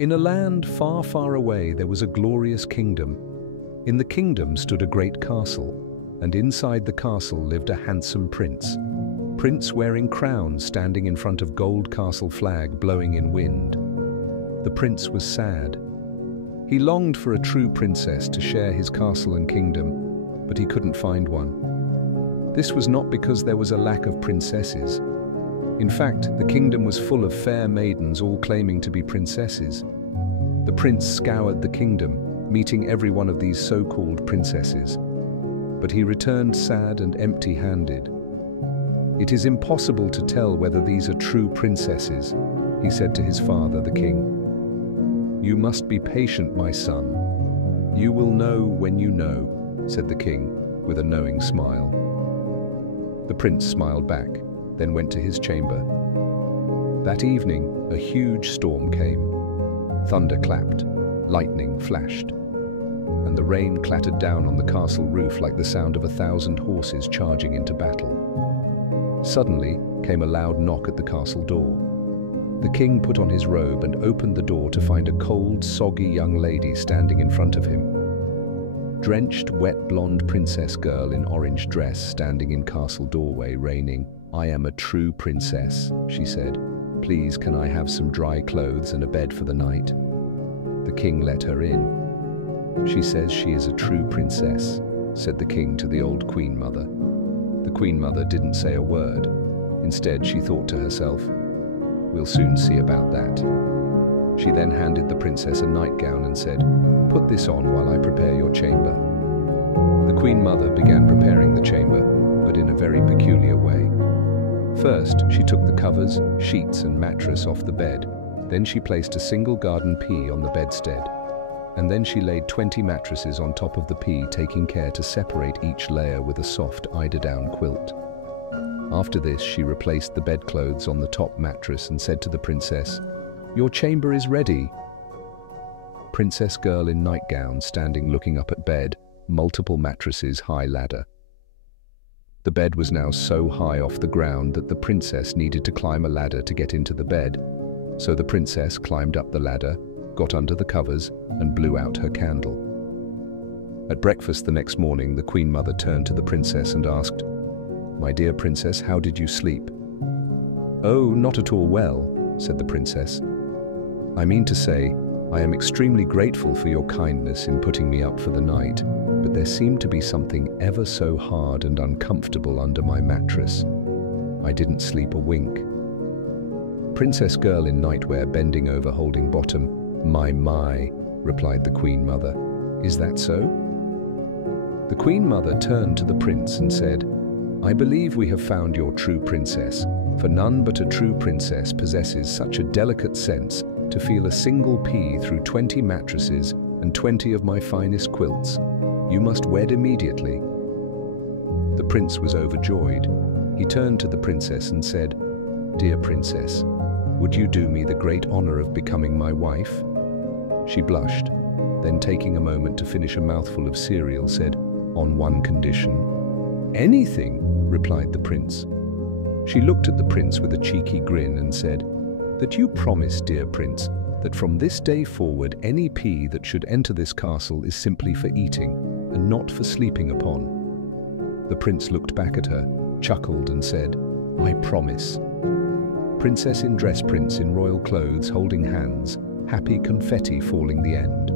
In a land far, far away there was a glorious kingdom. In the kingdom stood a great castle, and inside the castle lived a handsome prince. Prince wearing crown standing in front of gold castle flag blowing in wind. The prince was sad. He longed for a true princess to share his castle and kingdom, but he couldn't find one. This was not because there was a lack of princesses. In fact, the kingdom was full of fair maidens all claiming to be princesses. The prince scoured the kingdom, meeting every one of these so-called princesses. But he returned sad and empty-handed. "It is impossible to tell whether these are true princesses," he said to his father, the king. "You must be patient, my son. You will know when you know," said the king, with a knowing smile. The prince smiled back, then went to his chamber. That evening, a huge storm came. Thunder clapped, lightning flashed, and the rain clattered down on the castle roof like the sound of 1,000 horses charging into battle. Suddenly came a loud knock at the castle door. The king put on his robe and opened the door to find a cold, soggy young lady standing in front of him. Drenched, wet blonde princess girl in orange dress standing in castle doorway raining. "I am a true princess," she said. "Please, can I have some dry clothes and a bed for the night?" The king let her in. "She says she is a true princess," said the king to the old queen mother. The queen mother didn't say a word. Instead, she thought to herself, "We'll soon see about that." She then handed the princess a nightgown and said, "Put this on while I prepare your chamber." The queen mother began preparing the chamber, but in a very peculiar way. First, she took the covers, sheets and mattress off the bed. Then she placed a single garden pea on the bedstead. And then she laid 20 mattresses on top of the pea, taking care to separate each layer with a soft eiderdown quilt. After this, she replaced the bedclothes on the top mattress and said to the princess, "Your chamber is ready." Princess girl in nightgown standing looking up at bed, multiple mattresses, high ladder. The bed was now so high off the ground that the princess needed to climb a ladder to get into the bed. So the princess climbed up the ladder, got under the covers, and blew out her candle. At breakfast the next morning, the queen mother turned to the princess and asked, "My dear princess, how did you sleep?" "Oh, not at all well," said the princess. "I mean to say, I am extremely grateful for your kindness in putting me up for the night, but there seemed to be something ever so hard and uncomfortable under my mattress. I didn't sleep a wink." Princess girl in nightwear bending over holding bottom. My, replied the queen mother. "Is that so?" The queen mother turned to the prince and said, "I believe we have found your true princess, for none but a true princess possesses such a delicate sense to feel a single pea through 20 mattresses and 20 of my finest quilts. You must wed immediately." The prince was overjoyed. He turned to the princess and said, "Dear princess, would you do me the great honor of becoming my wife?" She blushed, then taking a moment to finish a mouthful of cereal, said, "On one condition." "Anything," replied the prince. She looked at the prince with a cheeky grin and said, "That you promise, dear prince, that from this day forward any pea that should enter this castle is simply for eating and not for sleeping upon." The prince looked back at her, chuckled and said, "I promise." Princess in dress, prince in royal clothes holding hands, happy confetti falling the end.